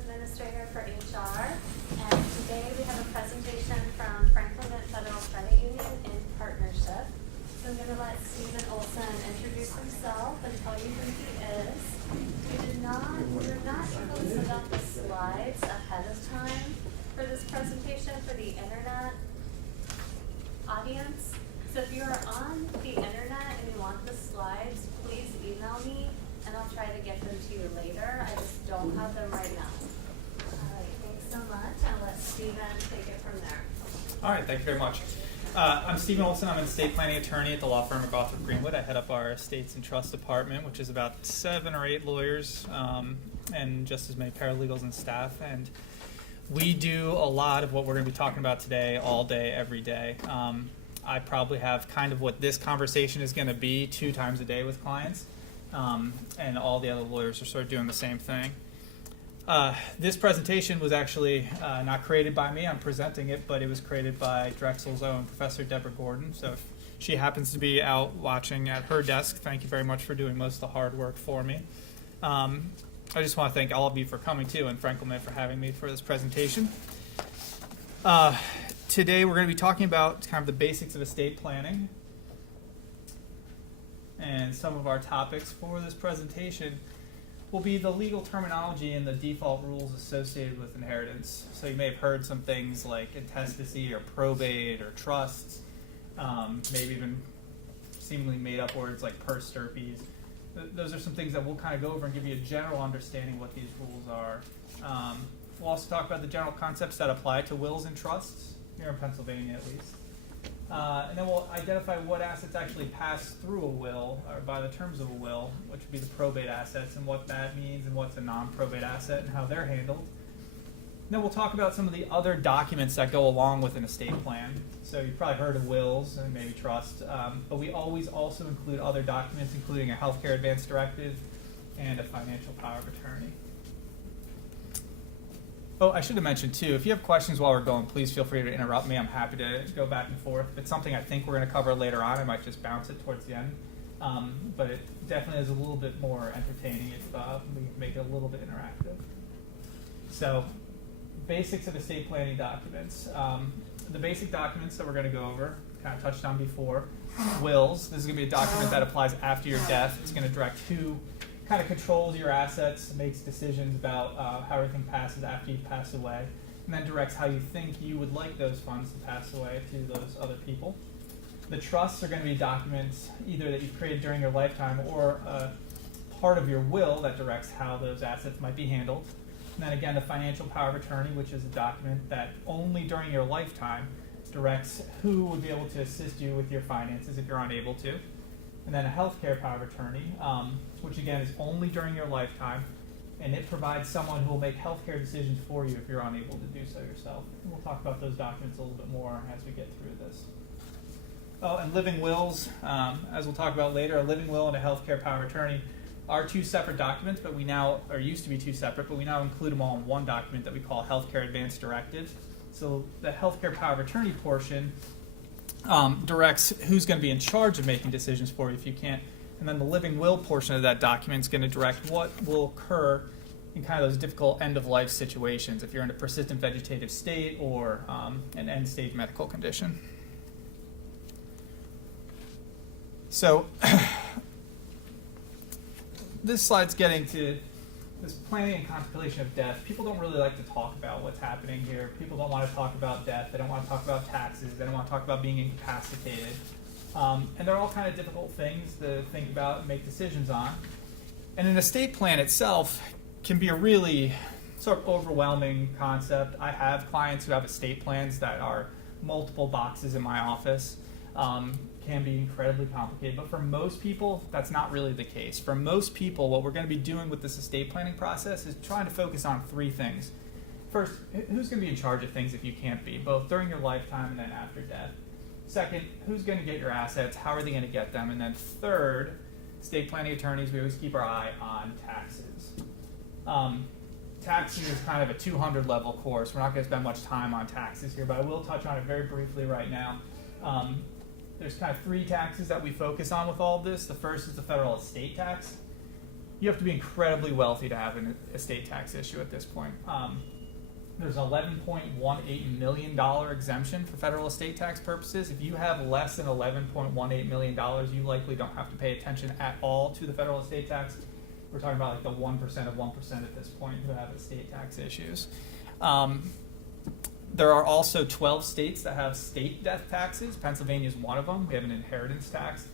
Administrator for HR, and today we have a presentation from Franklin Federal Credit Union in partnership. So I'm going to let Stephen Olson introduce himself and tell you who he is. We were not able to send out the slides ahead of time for this presentation for the internet audience. So if you are on the internet and you want the slides, please email me and I'll try to get them to you later. I just don't have them right now. All right, thanks so much. I'll let Stephen take it from there. All right, thank you very much. I'm Stephen Olson. I'm an estate planning attorney at the law firm of Gothard Greenwood. I head up our estates and trust department, which is about 7 or 8 lawyers and just as many paralegals and staff. And we do a lot of what we're going to be talking about today, all day, every day. I probably have kind of what this conversation is going to be 2 times a day with clients, and all the other lawyers are sort of doing the same thing. This presentation was actually not created by me. I'm presenting it, but it was created by Drexel's own Professor Deborah Gordon. So if she happens to be out watching at her desk, thank you very much for doing most of the hard work for me. I just want to thank all of you for coming too, and Franklin for having me for this presentation. Today we're going to be talking about kind of the basics of estate planning. And some of our topics for this presentation will be the legal terminology and the default rules associated with inheritance. So you may have heard some things like intestacy or probate or trusts, maybe even seemingly made up words like pers stirpes. Those are some things that we'll kind of go over and give you a general understanding of what these rules are. We'll also talk about the general concepts that apply to wills and trusts, here in Pennsylvania at least. And then we'll identify what assets actually pass through a will, or by the terms of a will, which would be the probate assets, and what that means, and what's a non-probate asset, and how they're handled. And then we'll talk about some of the other documents that go along with an estate plan. So you've probably heard of wills and maybe trust, but we always also include other documents, including a healthcare advance directive and a financial power of attorney. Oh, I should have mentioned too, if you have questions while we're going, please feel free to interrupt me. I'm happy to go back and forth. If it's something I think we're going to cover later on, I might just bounce it towards the end. But it definitely is a little bit more entertaining if we make it a little bit interactive. So, basics of estate planning documents. The basic documents that we're going to go over, kind of touched on before. Wills. This is going to be a document that applies after your death. It's going to direct who kind of controls your assets, makes decisions about how everything passes after you pass away, and then directs how you think you would like those funds to pass away to those other people. The trusts are going to be documents either that you've created during your lifetime or part of your will that directs how those assets might be handled. And then again, the financial power of attorney, which is a document that only during your lifetime directs who would be able to assist you with your finances if you're unable to. And then a healthcare power of attorney, which again is only during your lifetime, and it provides someone who will make healthcare decisions for you if you're unable to do so yourself. And we'll talk about those documents a little bit more as we get through this. Oh, and living wills, as we'll talk about later, a living will and a healthcare power of attorney are 2 separate documents, but we now, or used to be 2 separate, but we now include them all in one document that we call healthcare advance directive. So the healthcare power of attorney portion directs who's going to be in charge of making decisions for you if you can't. And then the living will portion of that document is going to direct what will occur in kind of those difficult end-of-life situations if you're in a persistent vegetative state or an end-stage medical condition. So this slide's getting to this planning and contemplation of death. People don't really like to talk about what's happening here. People don't want to talk about death. They don't want to talk about taxes. They don't want to talk about being incapacitated. And they're all kind of difficult things to think about and make decisions on. And an estate plan itself can be a really sort of overwhelming concept. I have clients who have estate plans that are multiple boxes in my office. Can be incredibly complicated, but for most people, that's not really the case. For most people, what we're going to be doing with this estate planning process is trying to focus on 3 things. First, who's going to be in charge of things if you can't be, both during your lifetime and then after death? Second, who's going to get your assets? How are they going to get them? And then third, estate planning attorneys, we always keep our eye on taxes. Taxes is kind of a 200 level course. We're not going to spend much time on taxes here, but I will touch on it very briefly right now. There's kind of 3 taxes that we focus on with all of this. The first is the federal estate tax. you have to be incredibly wealthy to have an estate tax issue at this point. There's an $11.18 million exemption for federal estate tax purposes. If you have less than $11.18 million, you likely don't have to pay attention at all to the federal estate tax. We're talking about like the 1% of 1% at this point who have estate tax issues. There are also 12 states that have state death taxes. Pennsylvania is one of them. We have an inheritance tax.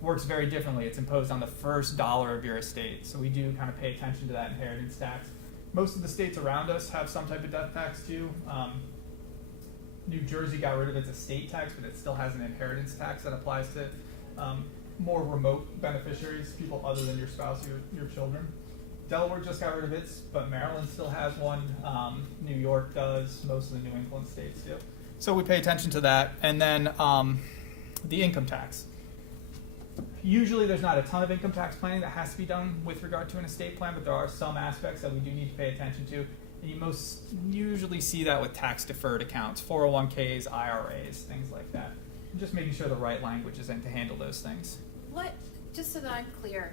Works very differently. It's imposed on the first dollar of your estate. So we do kind of pay attention to that inheritance tax. Most of the states around us have some type of death tax too. New Jersey got rid of its estate tax, but it still has an inheritance tax that applies to more remote beneficiaries, people other than your spouse or your children. Delaware just got rid of its, but Maryland still has one. New York does. Most of the New England states do. So we pay attention to that. And then the income tax. Usually there's not a ton of income tax planning that has to be done with regard to an estate plan, but there are some aspects that we do need to pay attention to. And you most usually see that with tax deferred accounts, 401ks, IRAs, things like that. And just making sure the right language is in to handle those things. What, just so that I'm clear,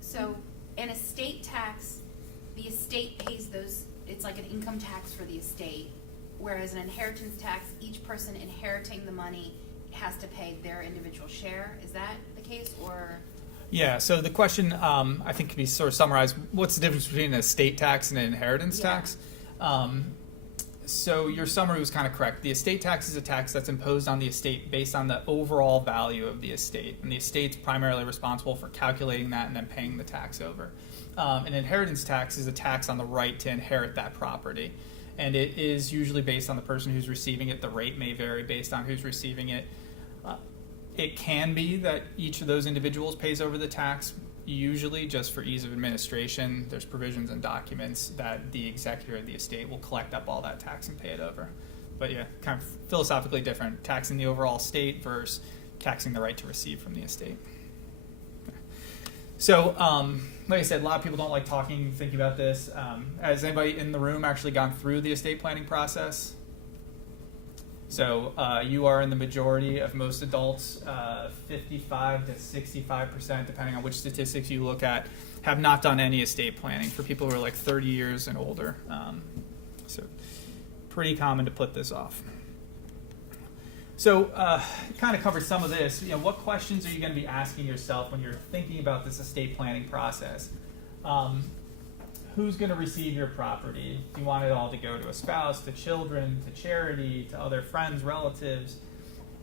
so an estate tax, the estate pays those, it's like an income tax for the estate, whereas an inheritance tax, each person inheriting the money has to pay their individual share. Is that the case, or? Yeah, so the question, I think, can be sort of summarized. What's the difference between an estate tax and an inheritance tax? So your summary was kind of correct. The estate tax is a tax that's imposed on the estate based on the overall value of the estate. And the estate's primarily responsible for calculating that and then paying the tax over. An inheritance tax is a tax on the right to inherit that property. And it is usually based on the person who's receiving it. The rate may vary based on who's receiving it. It can be that each of those individuals pays over the tax, usually just for ease of administration. There's provisions and documents that the executor of the estate will collect up all that tax and pay it over. But yeah, kind of philosophically different, taxing the overall estate versus taxing the right to receive from the estate. So, like I said, a lot of people don't like talking, thinking about this. Has anybody in the room actually gone through the estate planning process? So you are in the majority of most adults, 55 to 65%, depending on which statistics you look at, have not done any estate planning for people who are like 30 years and older. So pretty common to put this off. So kind of covered some of this. You know, what questions are you going to be asking yourself when you're thinking about this estate planning process? Who's going to receive your property? Do you want it all to go to a spouse, to children, to charity, to other friends, relatives?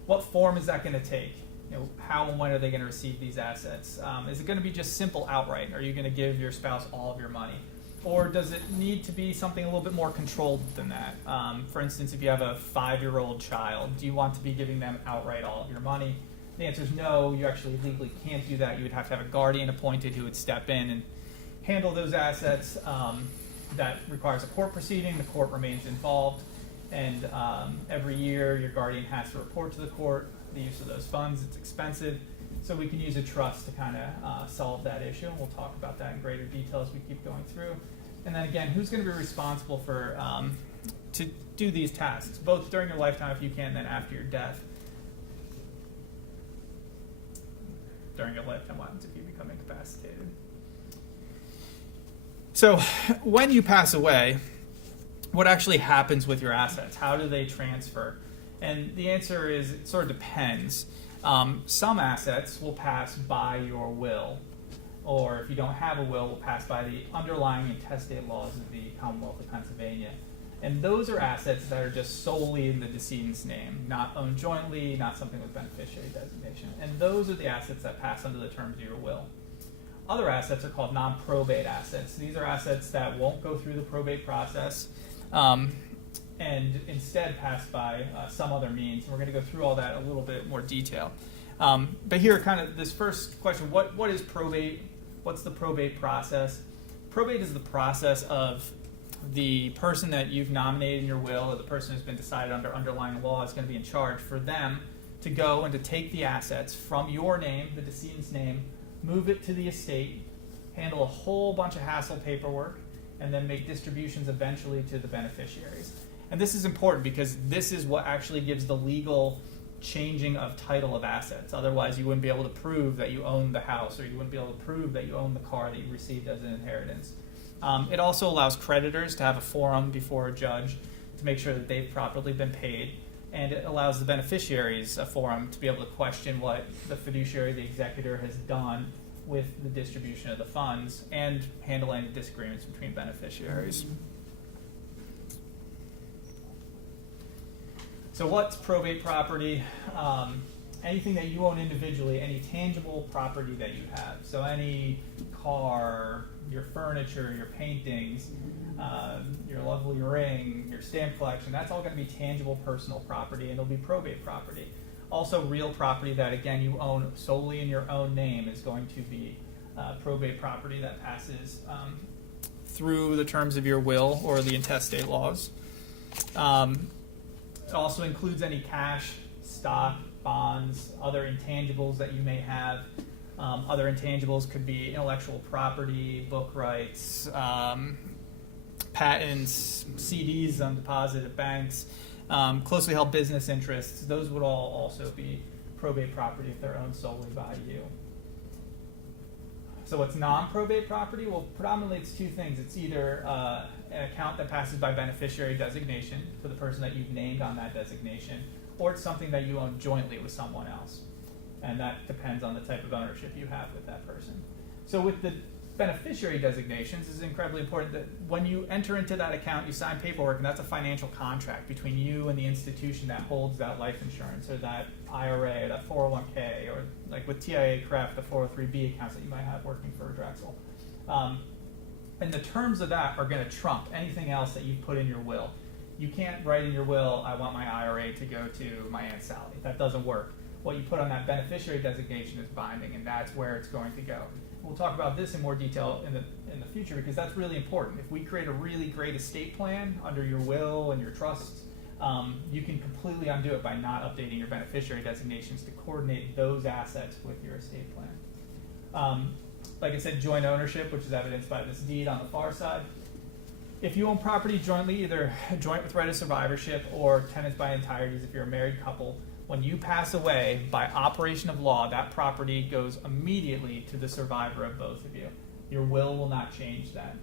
What form is that going to take? You know, how and when are they going to receive these assets? Is it going to be just simple outright? Are you going to give your spouse all of your money? Or does it need to be something a little bit more controlled than that? For instance, if you have a 5-year-old child, do you want to be giving them outright all of your money? The answer is no, you actually legally can't do that. You would have to have a guardian appointed who would step in and handle those assets. That requires a court proceeding. The court remains involved. And every year, your guardian has to report to the court the use of those funds. It's expensive. So we can use a trust to kind of solve that issue. And we'll talk about that in greater detail as we keep going through. And then again, who's going to be responsible for to do these tasks, both during your lifetime if you can, and then after your death? During your lifetime, what happens if you become incapacitated? So when you pass away, what actually happens with your assets? How do they transfer? And the answer is it sort of depends. Some assets will pass by your will, or if you don't have a will pass by the underlying intestate laws of the Commonwealth of Pennsylvania. And those are assets that are just solely in the decedent's name, not owned jointly, not something with beneficiary designation. And those are the assets that pass under the terms of your will. Other assets are called non-probate assets. These are assets that won't go through the probate process and instead pass by some other means. And we're going to go through all that in a little bit more detail. But here, kind of this first question, what is probate? What's the probate process? Probate is the process of the person that you've nominated in your will, or the person who's been decided under underlying law is going to be in charge, for them to go and to take the assets from your name, the decedent's name, move it to the estate, handle a whole bunch of hassle paperwork, and then make distributions eventually to the beneficiaries. And this is important because this is what actually gives the legal changing of title of assets. Otherwise, you wouldn't be able to prove that you own the house, or you wouldn't be able to prove that you own the car that you received as an inheritance. It also allows creditors to have a forum before a judge to make sure that they've properly been paid. And it allows the beneficiaries a forum to be able to question what the fiduciary, the executor, has done with the distribution of the funds and handle any disagreements between beneficiaries. So what's probate property? Anything that you own individually, any tangible property that you have. So any car, your furniture, your paintings, your lovely ring, your stamp collection, that's all going to be tangible personal property, and it'll be probate property. Also, real property that, again, you own solely in your own name is going to be probate property that passes through the terms of your will or the intestate laws. It also includes any cash, stock, bonds, other intangibles that you may have. Other intangibles could be intellectual property, book rights, patents, CDs on deposit at banks, closely held business interests. Those would all also be probate property if they're owned solely by you. So what's non-probate property? Well, predominantly it's two things. It's either an account that passes by beneficiary designation for the person that you've named on that designation, or it's something that you own jointly with someone else. And that depends on the type of ownership you have with that person. So with the beneficiary designations, it's incredibly important that when you enter into that account, you sign paperwork, and that's a financial contract between you and the institution that holds that life insurance or that IRA or that 401k, or like with TIA CREF, the 403b accounts that you might have working for Drexel. And the terms of that are going to trump anything else that you've put in your will. You can't write in your will, I want my IRA to go to my Aunt Sally. That doesn't work. What you put on that beneficiary designation is binding, and that's where it's going to go. We'll talk about this in more detail in the future, because that's really important. If we create a really great estate plan under your will and your trusts, you can completely undo it by not updating your beneficiary designations to coordinate those assets with your estate plan. Like I said, joint ownership, which is evidenced by this deed on the far side. If you own property jointly, either joint with right of survivorship or tenants by entireties if you're a married couple, when you pass away, by operation of law, that property goes immediately to the survivor of both of you. Your will not change that.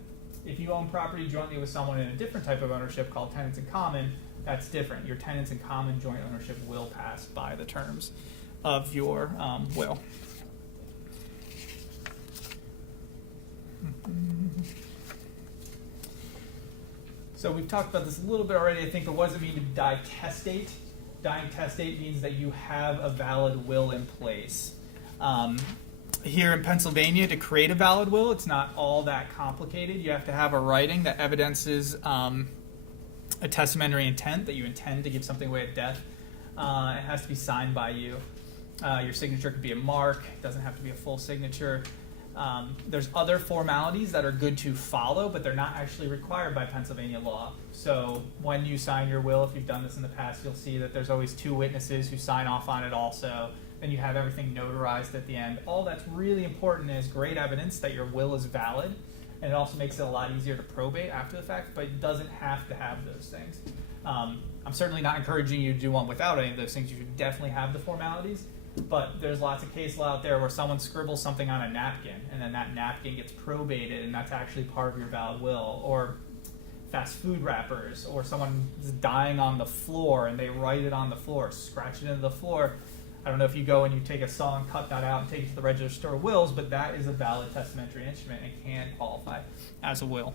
If you own property jointly with someone in a different type of ownership called tenants in common, that's different. Your tenants in common joint ownership will pass by the terms of your will. So we've talked about this a little bit already, I think, but what does it mean to die testate? Dying testate means that you have a valid will in place. Here in Pennsylvania, to create a valid will, it's not all that complicated. You have to have a writing that evidences a testamentary intent, that you intend to give something away at death. It has to be signed by you. Your signature could be a mark. It doesn't have to be a full signature. There's other formalities that are good to follow, but they're not actually required by Pennsylvania law. So when you sign your will, if you've done this in the past, you'll see that there's always two witnesses who sign off on it also. Then you have everything notarized at the end. All that's really important is great evidence that your will is valid, and it also makes it a lot easier to probate after the fact, but it doesn't have to have those things. I'm certainly not encouraging you to do one without any of those things. You should definitely have the formalities. But there's lots of case law out there where someone scribbles something on a napkin, and then that napkin gets probated, and that's actually part of your valid will. Or fast food wrappers, or someone is dying on the floor, and they write it on the floor, scratch it into the floor. I don't know if you go and you take a saw and cut that out and take it to the register of wills, but that is a valid testamentary instrument and can qualify as a will.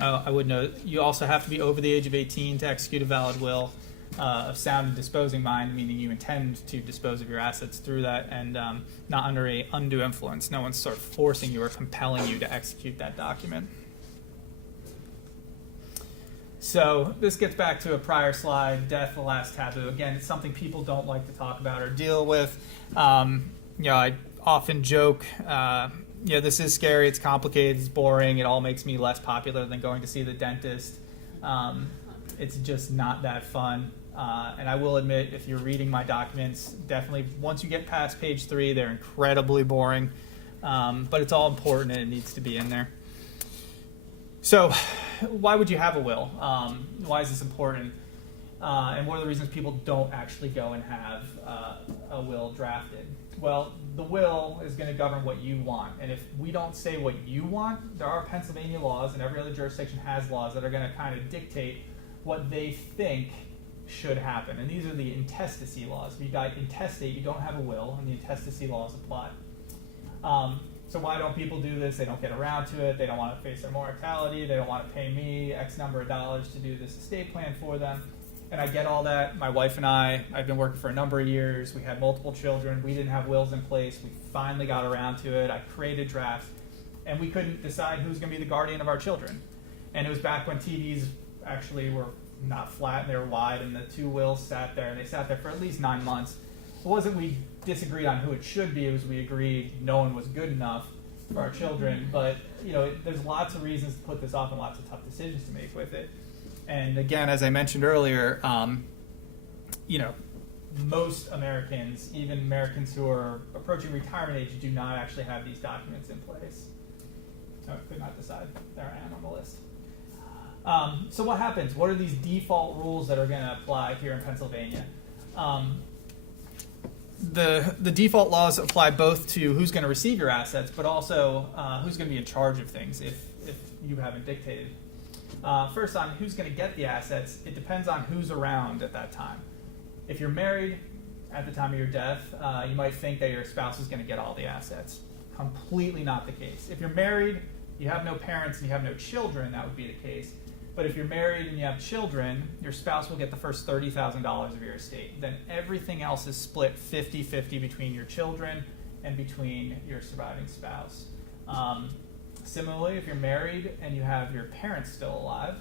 I would note, you also have to be over the age of 18 to execute a valid will. Of sound and disposing mind, meaning you intend to dispose of your assets through that, and not under a undue influence. No one's sort of forcing you or compelling you to execute that document. So this gets back to a prior slide, death, the last taboo. Again, it's something people don't like to talk about or deal with. I often joke, this is scary, it's complicated, it's boring, it all makes me less popular than going to see the dentist. It's just not that fun. And I will admit, if you're reading my documents, definitely once you get past page 3, they're incredibly boring. But it's all important and it needs to be in there. So why would you have a will? Why is this important? And what are the reasons people don't actually go and have a will drafted? Well, the will is going to govern what you want. And if we don't say what you want, there are Pennsylvania laws, and every other jurisdiction has laws that are going to kind of dictate what they think should happen. And these are the intestacy laws. If you die intestate, you don't have a will, and the intestacy laws apply. So why don't people do this? They don't get around to it. They don't want to face their mortality. They don't want to pay me X number of dollars to do this estate plan for them. And I get all that. My wife and I've been working for a number of years. We had multiple children. We didn't have wills in place. We finally got around to it. I created drafts, and we couldn't decide who's going to be the guardian of our children. And it was back when TVs actually were not flat and they were wide, and the two wills sat there, and they sat there for at least 9 months. It wasn't we disagreed on who it should be. It was we agreed no one was good enough for our children. But there's lots of reasons to put this off and lots of tough decisions to make with it. And again, as I mentioned earlier, most Americans, even Americans who are approaching retirement age, do not actually have these documents in place. I could not decide. There I am on the list. So what happens? What are these default rules that are going to apply here in Pennsylvania? The default laws apply both to who's going to receive your assets, but also who's going to be in charge of things if you haven't dictated. First, on who's going to get the assets, it depends on who's around at that time. If you're married at the time of your death, you might think that your spouse is going to get all the assets. Completely not the case. If you're married, you have no parents, and you have no children, that would be the case. But if you're married and you have children, your spouse will get the first $30,000 of your estate. Then everything else is split 50-50 between your children and between your surviving spouse. Similarly, if you're married and you have your parents still alive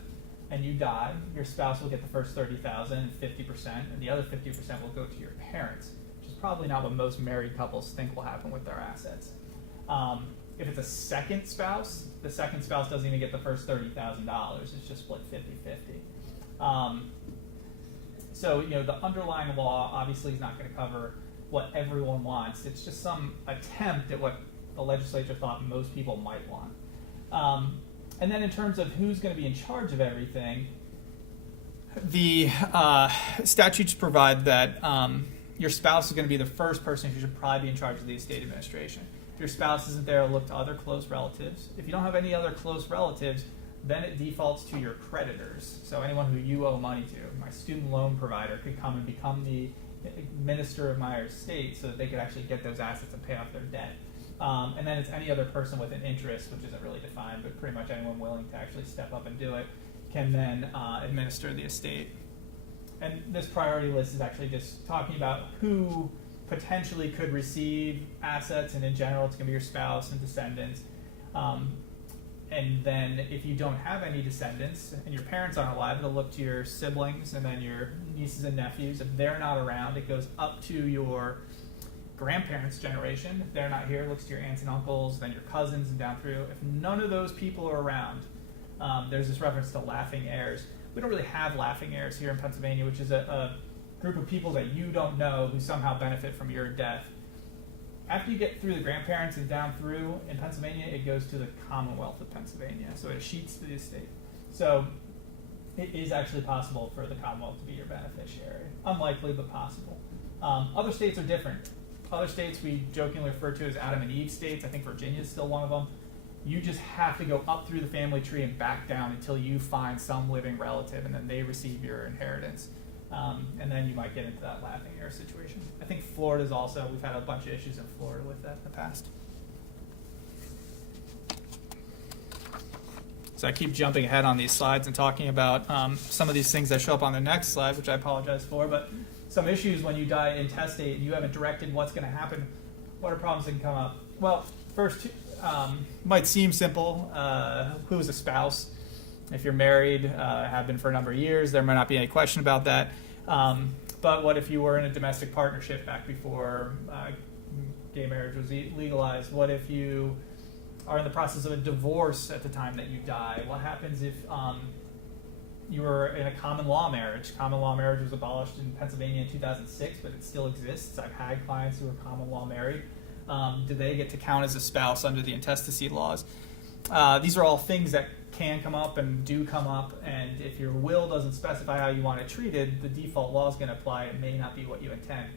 and you die, your spouse will get the first $30,000 and 50%, and the other 50% will go to your parents, which is probably not what most married couples think will happen with their assets. If it's a second spouse, the second spouse doesn't even get the first $30,000. It's just split 50-50. So the underlying law obviously is not going to cover what everyone wants. It's just some attempt at what the legislature thought most people might want. And then in terms of who's going to be in charge of everything, the statutes provide that your spouse is going to be the first person who should probably be in charge of the estate administration. If your spouse isn't there, look to other close relatives. If you don't have any other close relatives, then it defaults to your creditors. So anyone who you owe money to. My student loan provider could come and become the minister of my estate so that they could actually get those assets and pay off their debt. And then it's any other person with an interest, which isn't really defined, but pretty much anyone willing to actually step up and do it can then administer the estate. And this priority list is actually just talking about who potentially could receive assets, and in general it's going to be your spouse and descendants. And then if you don't have any descendants and your parents aren't alive, it'll look to your siblings and then your nieces and nephews. If they're not around, it goes up to your grandparents' generation. If they're not here, it looks to your aunts and uncles, then your cousins, and down through. If none of those people are around, there's this reference to laughing heirs. We don't really have laughing heirs here in Pennsylvania, which is a group of people that you don't know who somehow benefit from your death. After you get through the grandparents and down through in Pennsylvania, it goes to the Commonwealth of Pennsylvania. So it sheets the estate. So it is actually possible for the Commonwealth to be your beneficiary. Unlikely, but possible. Other states are different. Other states we jokingly refer to as Adam and Eve states. I think Virginia is still one of them. You just have to go up through the family tree and back down until you find some living relative, and then they receive your inheritance. And then you might get into that laughing heir situation. I think Florida's also, we've had a bunch of issues in Florida with that in the past. So I keep jumping ahead on these slides and talking about some of these things that show up on the next slide, which I apologize for, but some issues when you die intestate and you haven't directed what's going to happen. What are problems that can come up? Well, first, might seem simple. Who is a spouse? If you're married, have been for a number of years, there might not be any question about that. But what if you were in a domestic partnership back before gay marriage was legalized? What if you are in the process of a divorce at the time that you die? What happens if you were in a common law marriage? Common law marriage was abolished in Pennsylvania in 2006, but it still exists. I've had clients who are common law married. Do they get to count as a spouse under the intestacy laws? these are all things that can come up and do come up, and if your will doesn't specify how you want it treated, the default law is going to apply. It may not be what you intend.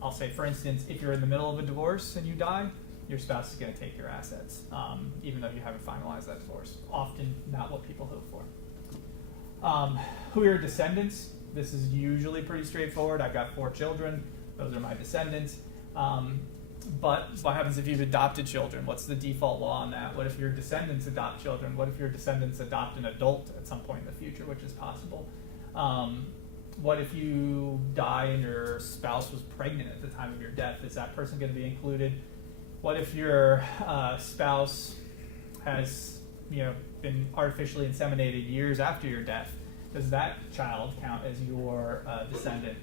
I'll say, for instance, if you're in the middle of a divorce and you die, your spouse is going to take your assets, even though you haven't finalized that divorce. Often not what people hope for. Who are your descendants? This is usually pretty straightforward. I've got 4 children. Those are my descendants. But what happens if you've adopted children? What's the default law on that? What if your descendants adopt children? What if your descendants adopt an adult at some point in the future, which is possible? What if you die and your spouse was pregnant at the time of your death? Is that person going to be included? What if your spouse has, been artificially inseminated years after your death? Does that child count as your descendant?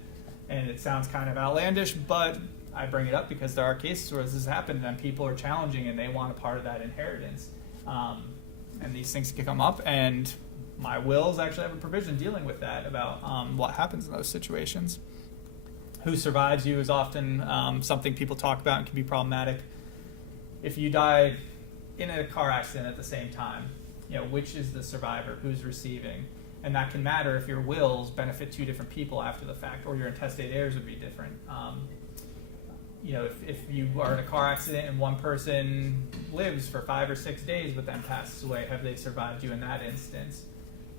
And it sounds kind of outlandish, but I bring it up because there are cases where this has happened and people are challenging and they want a part of that inheritance. And these things can come up, and my wills actually have a provision dealing with that about what happens in those situations. Who survives you is often something people talk about and can be problematic. If you die in a car accident at the same time, which is the survivor, who's receiving? And that can matter if your wills benefit 2 different people after the fact, or your intestate heirs would be different. If you are in a car accident and one person lives for 5 or 6 days but then passes away, have they survived you in that instance?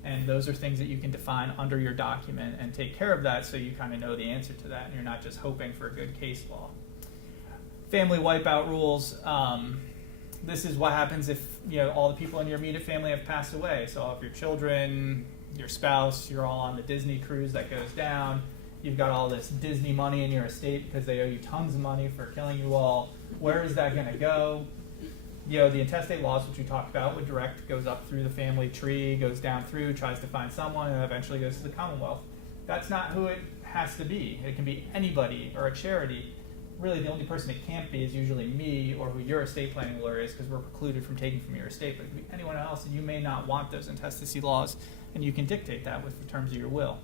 And those are things that you can define under your document and take care of that so you kind of know the answer to that and you're not just hoping for a good case law. Family wipeout rules. This is what happens if all the people in your immediate family have passed away. So all of your children, your spouse, you're all on the Disney cruise that goes down. You've got all this Disney money in your estate because they owe you tons of money for killing you all. Where is that going to go? The intestate laws, which we talked about, would direct, goes up through the family tree, goes down through, tries to find someone, and eventually goes to the Commonwealth. That's not who it has to be. It can be anybody or a charity. Really, the only person it can't be is usually me or who your estate planning lawyer is, because we're precluded from taking from your estate. But it could be anyone else, and you may not want those intestacy laws, and you can dictate that with the terms of your will.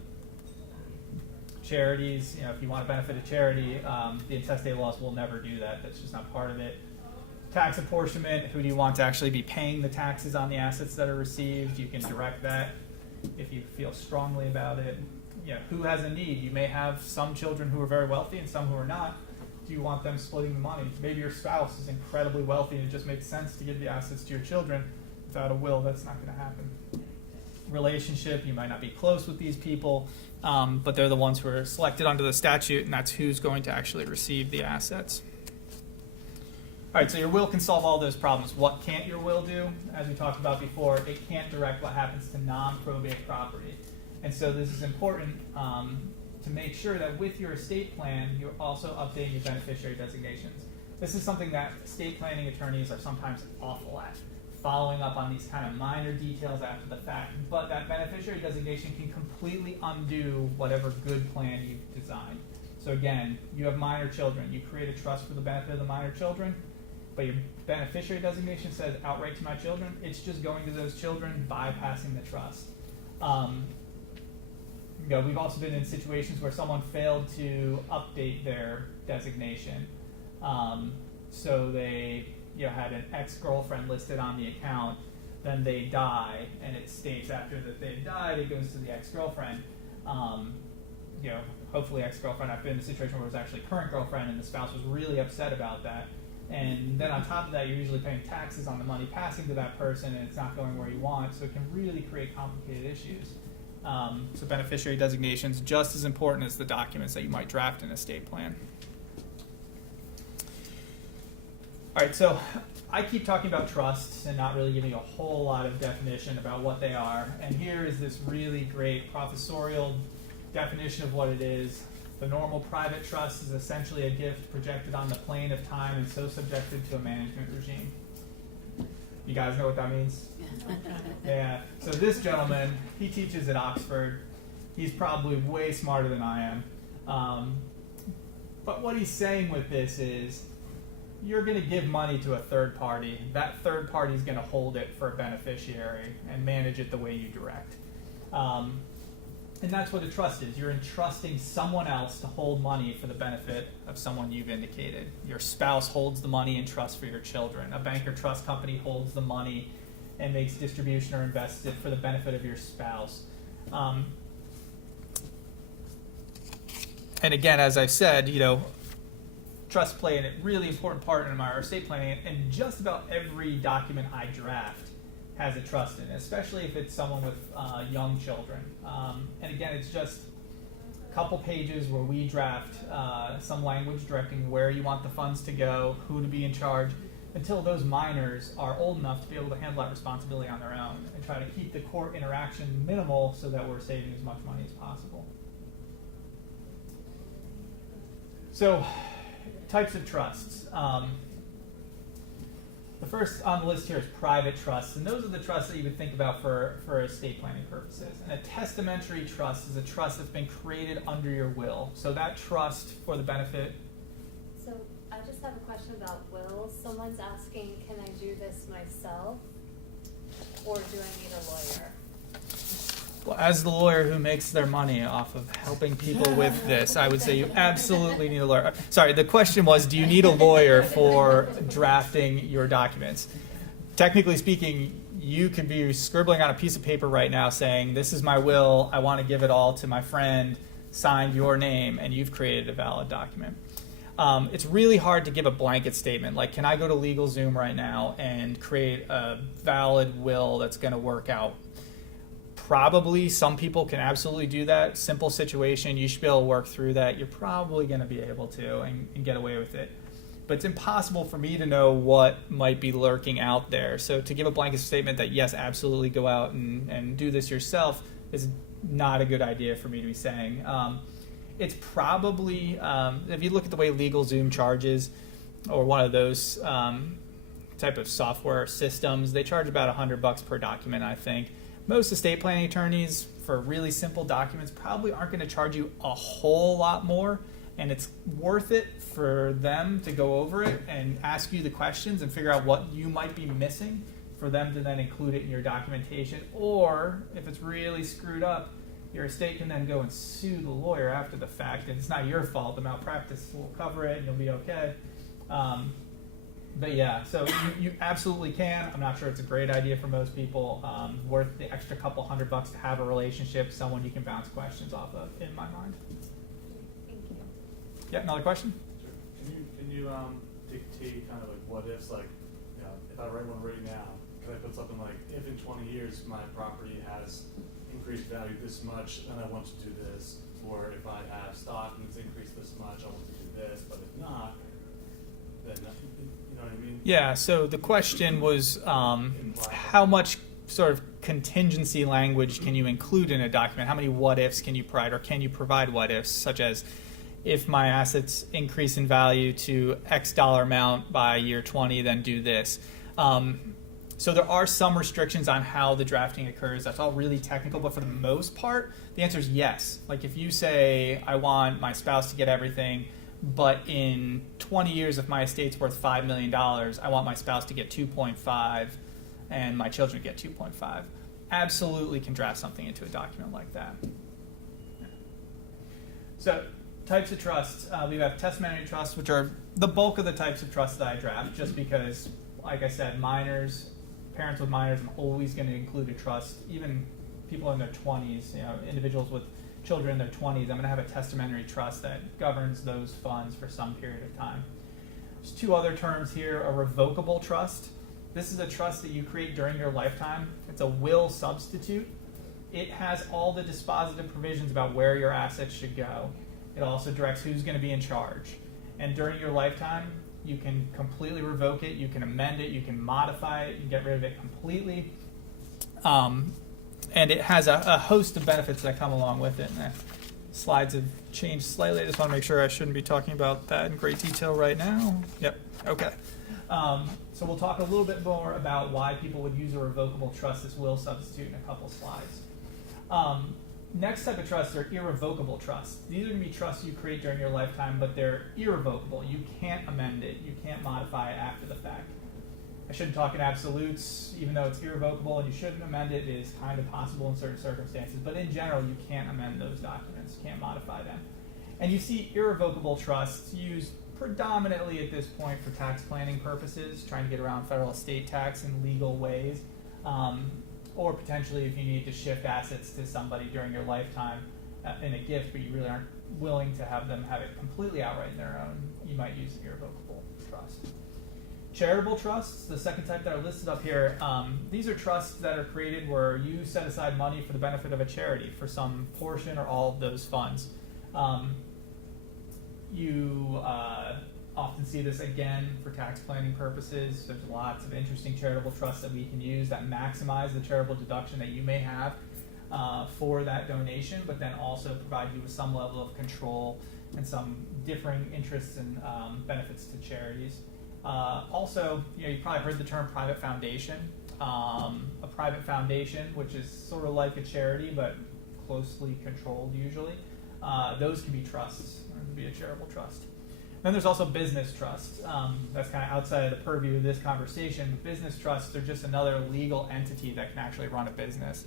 Charities, if you want to benefit a charity, the intestate laws will never do that. That's just not part of it. Tax apportionment, who do you want to actually be paying the taxes on the assets that are received? You can direct that if you feel strongly about it. Who has a need? You may have some children who are very wealthy and some who are not. Do you want them splitting the money? Maybe your spouse is incredibly wealthy and it just makes sense to give the assets to your children. Without a will, that's not going to happen. Relationship, you might not be close with these people, but they're the ones who are selected under the statute, and that's who's going to actually receive the assets. All right, so your will can solve all those problems. What can't your will do? As we talked about before, it can't direct what happens to non-probate property. And so this is important to make sure that with your estate plan, you're also updating your beneficiary designations. This is something that estate planning attorneys are sometimes awful at, following up on these kind of minor details after the fact. But that beneficiary designation can completely undo whatever good plan you've designed. So again, you have minor children. You create a trust for the benefit of the minor children, but your beneficiary designation says outright to my children. It's just going to those children, bypassing the trust. We've also been in situations where someone failed to update their designation. So they had an ex-girlfriend listed on the account, then they die, and it states after that they've died, it goes to the ex-girlfriend. Hopefully ex-girlfriend. I've been in a situation where it was actually current girlfriend, and the spouse was really upset about that. And then on top of that, you're usually paying taxes on the money passing to that person, and it's not going where you want, so it can really create complicated issues. So beneficiary designations just as important as the documents that you might draft in an estate plan. All right, so I keep talking about trusts and not really giving a whole lot of definition about what they are. And here is this really great professorial definition of what it is. The normal private trust is essentially a gift projected on the plane of time and so subjected to a management regime. You guys know what that means? Yeah. So this gentleman, he teaches at Oxford. He's probably way smarter than I am. But what he's saying with this is, you're going to give money to a third party. That third party is going to hold it for a beneficiary and manage it the way you direct. And that's what a trust is. You're entrusting someone else to hold money for the benefit of someone you've indicated. Your spouse holds the money in trust for your children. A bank or trust company holds the money and makes distribution or invests it for the benefit of your spouse. And again, as I've said, trusts play a really important part in our estate planning, and just about every document I draft has a trust in it, especially if it's someone with young children. And again, it's just a couple pages where we draft some language directing where you want the funds to go, who to be in charge, until those minors are old enough to be able to handle that responsibility on their own, and try to keep the court interaction minimal so that we're saving as much money as possible. So, types of trusts. The first on the list here is private trusts, and those are the trusts that you would think about for estate planning purposes. And a testamentary trust is a trust that's been created under your will. So that trust for the benefit. So I just have a question about wills. Someone's asking, can I do this myself, or do I need a lawyer? Well, as the lawyer who makes their money off of helping people with this, I would say you absolutely need a lawyer. Sorry, the question was, do you need a lawyer for drafting your documents? Technically speaking, you could be scribbling on a piece of paper right now saying, this is my will, I want to give it all to my friend, signed your name, and you've created a valid document. It's really hard to give a blanket statement, like, can I go to LegalZoom right now and create a valid will that's going to work out? Probably some people can absolutely do that. Simple situation, you should be able to work through that. You're probably going to be able to and get away with it. But it's impossible for me to know what might be lurking out there. So to give a blanket statement that, yes, absolutely go out and do this yourself is not a good idea for me to be saying. It's probably, if you look at the way LegalZoom charges, or one of those type of software systems, they charge about $100 per document, I think. Most estate planning attorneys, for really simple documents, probably aren't going to charge you a whole lot more, and it's worth it for them to go over it and ask you the questions and figure out what you might be missing for them to then include it in your documentation. Or if it's really screwed up, your estate can then go and sue the lawyer after the fact, and it's not your fault. The malpractice will cover it and you'll be okay. But yeah, so you absolutely can. I'm not sure it's a great idea for most people. Worth the extra couple $100 to have a relationship, someone you can bounce questions off of, in my mind. Thank you. Yeah, another question? Sure. Can you dictate kind of like what ifs, like, if I write one right now, can I put something like, if in 20 years my property has increased value this much, then I want to do this, or if I have stock and it's increased this much, I want to do this, but if not, then you know what I mean? Yeah, so the question was how much sort of contingency language can you include in a document? How many what ifs can you provide, or can you provide what ifs, such as if my assets increase in value to X dollar amount by year 20, then do this. So there are some restrictions on how the drafting occurs. That's all really technical, but for the most part, the answer is yes. Like if you say, I want my spouse to get everything, but in 20 years, if my estate's worth $5 million, I want my spouse to get 2.5 and my children to get 2.5. Absolutely can draft something into a document like that. Yeah. So types of trusts, we have testamentary trusts, which are the bulk of the types of trusts that I draft, just because, like I said, parents with minors, I'm always going to include a trust. Even people in their 20s, individuals with children in their 20s, I'm going to have a testamentary trust that governs those funds for some period of time. There's two other terms here. A revocable trust. This is a trust that you create during your lifetime. It's a will substitute. It has all the dispositive provisions about where your assets should go. It also directs who's going to be in charge. And during your lifetime, you can completely revoke it, you can amend it, you can modify it, you can get rid of it completely. And it has a host of benefits that come along with it. And the slides have changed slightly. I just want to make sure I shouldn't be talking about that in great detail right now. Yep, okay. So we'll talk a little bit more about why people would use a revocable trust as will substitute in a couple slides. Next type of trusts are irrevocable trusts. These are going to be trusts you create during your lifetime, but they're irrevocable. You can't amend it. You can't modify it after the fact. I shouldn't talk in absolutes. Even though it's irrevocable and you shouldn't amend it, it is kind of possible in certain circumstances. But in general, you can't amend those documents. You can't modify them. And you see irrevocable trusts used predominantly at this point for tax planning purposes, trying to get around federal estate tax in legal ways. or potentially if you need to shift assets to somebody during your lifetime in a gift, but you really aren't willing to have them have it completely outright in their own, you might use an irrevocable trust. Charitable trusts, the second type that are listed up here, these are trusts that are created where you set aside money for the benefit of a charity for some portion or all of those funds. You often see this again for tax planning purposes. There's lots of interesting charitable trusts that we can use that maximize the charitable deduction that you may have for that donation, but then also provide you with some level of control and some differing interests and benefits to charities. Also, you've probably heard the term private foundation. A private foundation, which is sort of like a charity but closely controlled usually. Those can be trusts, or it can be a charitable trust. Then there's also business trusts. That's kind of outside of the purview of this conversation. Business trusts are just another legal entity that can actually run a business.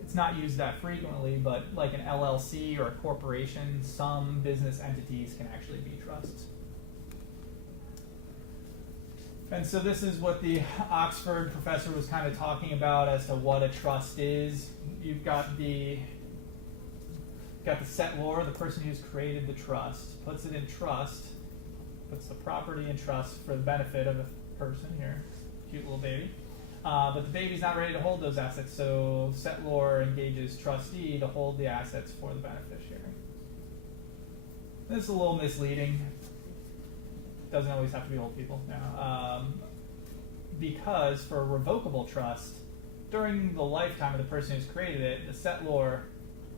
It's not used that frequently, but like an LLC or a corporation, some business entities can actually be trusts. And so this is what the Oxford professor was kind of talking about as to what a trust is. You've got the settlor, the person who's created the trust, puts it in trust, puts the property in trust for the benefit of a person here, cute little baby. But the baby's not ready to hold those assets, so settlor engages trustee to hold the assets for the beneficiary. This is a little misleading. Doesn't always have to be old people now. Because for a revocable trust, during the lifetime of the person who's created it, the settlor,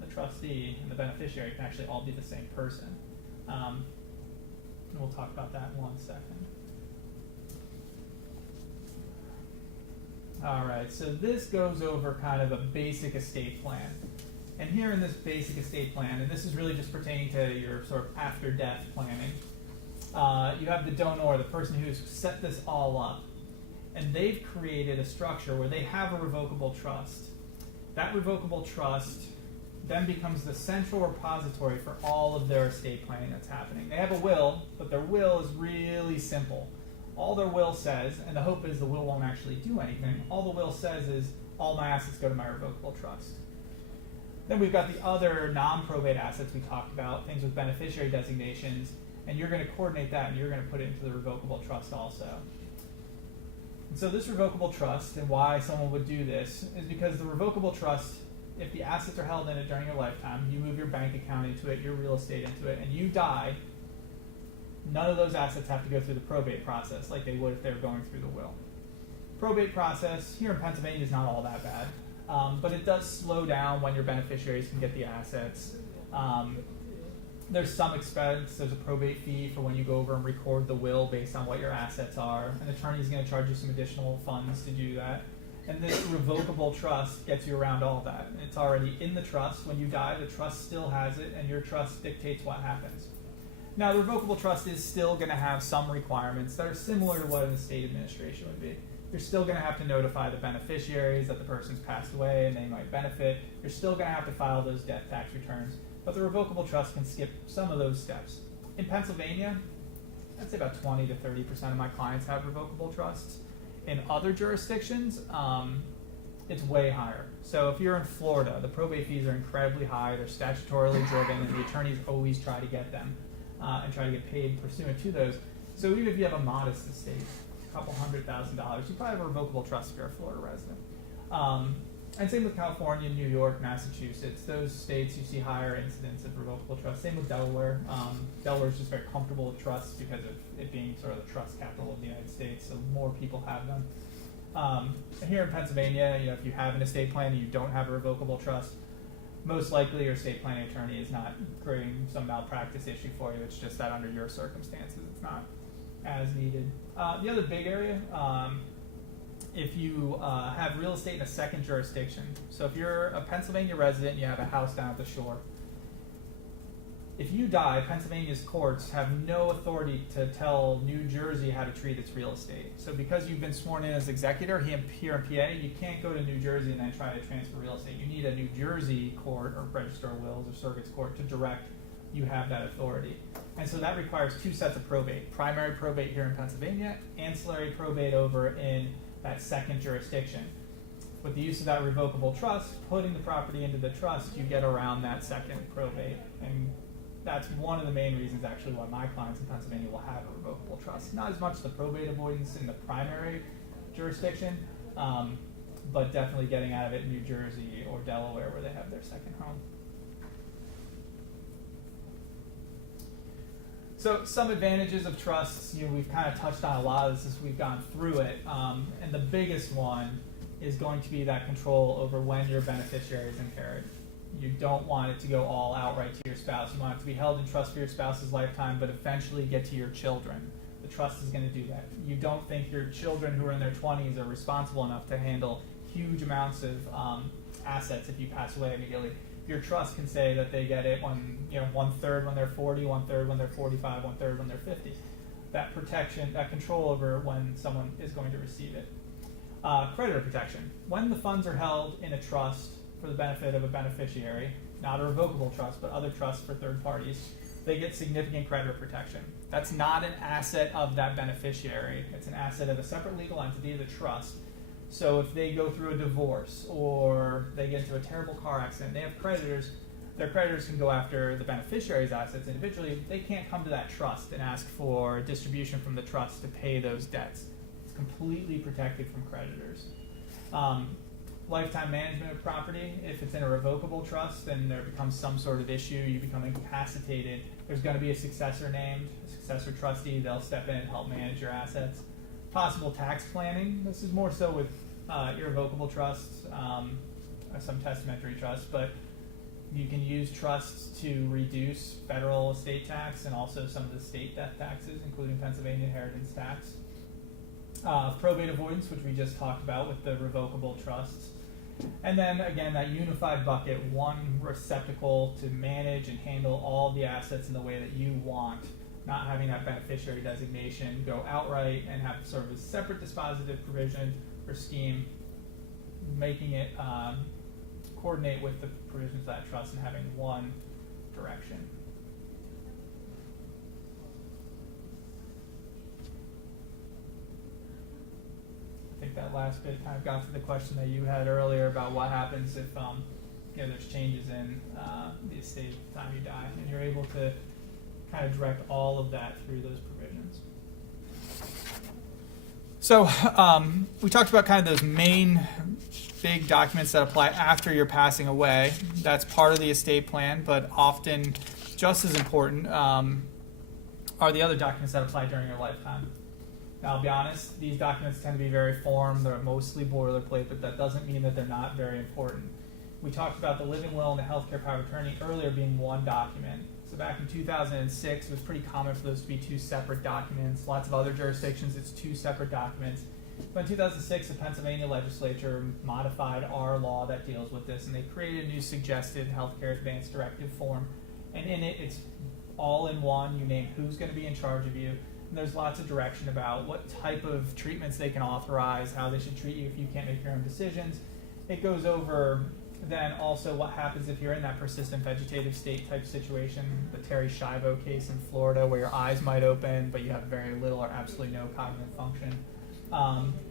the trustee, and the beneficiary can actually all be the same person. And we'll talk about that in 1 second. All right, so this goes over kind of a basic estate plan. And here in this basic estate plan, and this is really just pertaining to your sort of after-death planning, you have the donor, the person who's set this all up, and they've created a structure where they have a revocable trust. That revocable trust then becomes the central repository for all of their estate planning that's happening. They have a will, but their will is really simple. All their will says, and the hope is the will won't actually do anything, all the will says is all my assets go to my revocable trust. Then we've got the other non-probate assets we talked about, things with beneficiary designations, and you're going to coordinate that and you're going to put it into the revocable trust also. And so this revocable trust, and why someone would do this, is because the revocable trust, if the assets are held in it during your lifetime, you move your bank account into it, your real estate into it, and you die, none of those assets have to go through the probate process like they would if they were going through the will. Probate process here in Pennsylvania is not all that bad, but it does slow down when your beneficiaries can get the assets. There's some expense. There's a probate fee for when you go over and record the will based on what your assets are. An attorney's going to charge you some additional funds to do that. And this revocable trust gets you around all that. It's already in the trust. When you die, the trust still has it, and your trust dictates what happens. Now, the revocable trust is still going to have some requirements that are similar to what an estate administration would be. You're still going to have to notify the beneficiaries that the person's passed away and they might benefit. You're still going to have to file those death tax returns. But the revocable trust can skip some of those steps. In Pennsylvania, I'd say about 20 to 30% of my clients have revocable trusts. In other jurisdictions, it's way higher. So if you're in Florida, the probate fees are incredibly high. They're statutorily driven, and the attorneys always try to get them and try to get paid pursuant to those. So even if you have a modest estate, a couple $100,000, you probably have a revocable trust if you're a Florida resident. And same with California, New York, Massachusetts. Those states you see higher incidence of revocable trust. Same with Delaware. Delaware is just very comfortable with trusts because of it being sort of the trust capital of the United States, so more people have them. And here in Pennsylvania, if you have an estate plan and you don't have a revocable trust, most likely your estate planning attorney is not creating some malpractice issue for you. It's just that under your circumstances, it's not as needed. The other big area, if you have real estate in a second jurisdiction. So if you're a Pennsylvania resident and you have a house down at the shore, if you die, Pennsylvania's courts have no authority to tell New Jersey how to treat its real estate. So because you've been sworn in as executor here in PA, you can't go to New Jersey and then try to transfer real estate. You need a New Jersey court or register of wills or surrogate's court to direct you have that authority. And so that requires two sets of probate. Primary probate here in Pennsylvania, ancillary probate over in that second jurisdiction. With the use of that revocable trust, putting the property into the trust, you get around that second probate. And that's one of the main reasons actually why my clients in Pennsylvania will have a revocable trust. Not as much the probate avoidance in the primary jurisdiction, but definitely getting out of it in New Jersey or Delaware where they have their second home. So some advantages of trusts, we've kind of touched on a lot of this as we've gone through it, and the biggest one is going to be that control over when your beneficiaries inherit. You don't want it to go all outright to your spouse. You want it to be held in trust for your spouse's lifetime, but eventually get to your children. The trust is going to do that. You don't think your children who are in their 20s are responsible enough to handle huge amounts of assets if you pass away immediately. Your trust can say that they get it when, 1/3 when they're 40, 1/3 when they're 45, 1/3 when they're 50. That protection, that control over when someone is going to receive it. Creditor protection. When the funds are held in a trust for the benefit of a beneficiary, not a revocable trust, but other trusts for third parties, they get significant creditor protection. That's not an asset of that beneficiary. It's an asset of a separate legal entity, the trust. So if they go through a divorce or they get into a terrible car accident, they have creditors, their creditors can go after the beneficiary's assets individually. They can't come to that trust and ask for a distribution from the trust to pay those debts. It's completely protected from creditors. Lifetime management of property. If it's in a revocable trust and there becomes some sort of issue, you become incapacitated, there's going to be a successor named, a successor trustee. They'll step in and help manage your assets. Possible tax planning. This is more so with irrevocable trusts, some testamentary trusts, but you can use trusts to reduce federal estate tax and also some of the state death taxes, including Pennsylvania inheritance tax. Probate avoidance, which we just talked about with the revocable trusts. And then again, that unified bucket, one receptacle to manage and handle all the assets in the way that you want, not having that beneficiary designation go outright and have to serve as a separate dispositive provision or scheme, making it coordinate with the provisions of that trust and having one direction. I think that last bit kind of got to the question that you had earlier about what happens if there's changes in the estate at the time you die, and you're able to kind of direct all of that through those provisions. So we talked about kind of those main big documents that apply after you're passing away. That's part of the estate plan, but often just as important are the other documents that apply during your lifetime. Now, I'll be honest, these documents tend to be very form. They're mostly boilerplate, but that doesn't mean that they're not very important. We talked about the living will and the healthcare power of attorney earlier being one document. So back in 2006, it was pretty common for those to be two separate documents. Lots of other jurisdictions, it's two separate documents. But in 2006, the Pennsylvania legislature modified our law that deals with this, and they created a new suggested healthcare advance directive form. And in it, it's all in one. You name who's going to be in charge of you. And there's lots of direction about what type of treatments they can authorize, how they should treat you if you can't make your own decisions. It goes over then also what happens if you're in that persistent vegetative state type situation, the Terry Schiavo case in Florida where your eyes might open but you have very little or absolutely no cognitive function.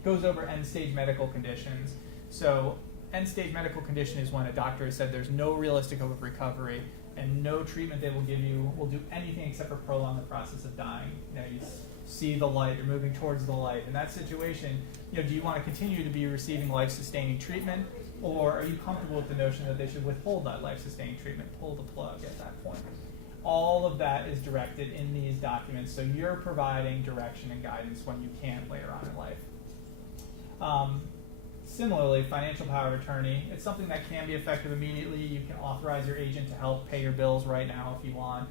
Goes over end-stage medical conditions. So end-stage medical condition is when a doctor has said there's no realistic hope of recovery and no treatment they will give you will do anything except for prolong the process of dying. You see the light, you're moving towards the light. In that situation, do you want to continue to be receiving life-sustaining treatment, or are you comfortable with the notion that they should withhold that life-sustaining treatment, pull the plug at that point? All of that is directed in these documents, so you're providing direction and guidance when you can later on in life. Similarly, financial power of attorney, it's something that can be effective immediately. You can authorize your agent to help pay your bills right now if you want,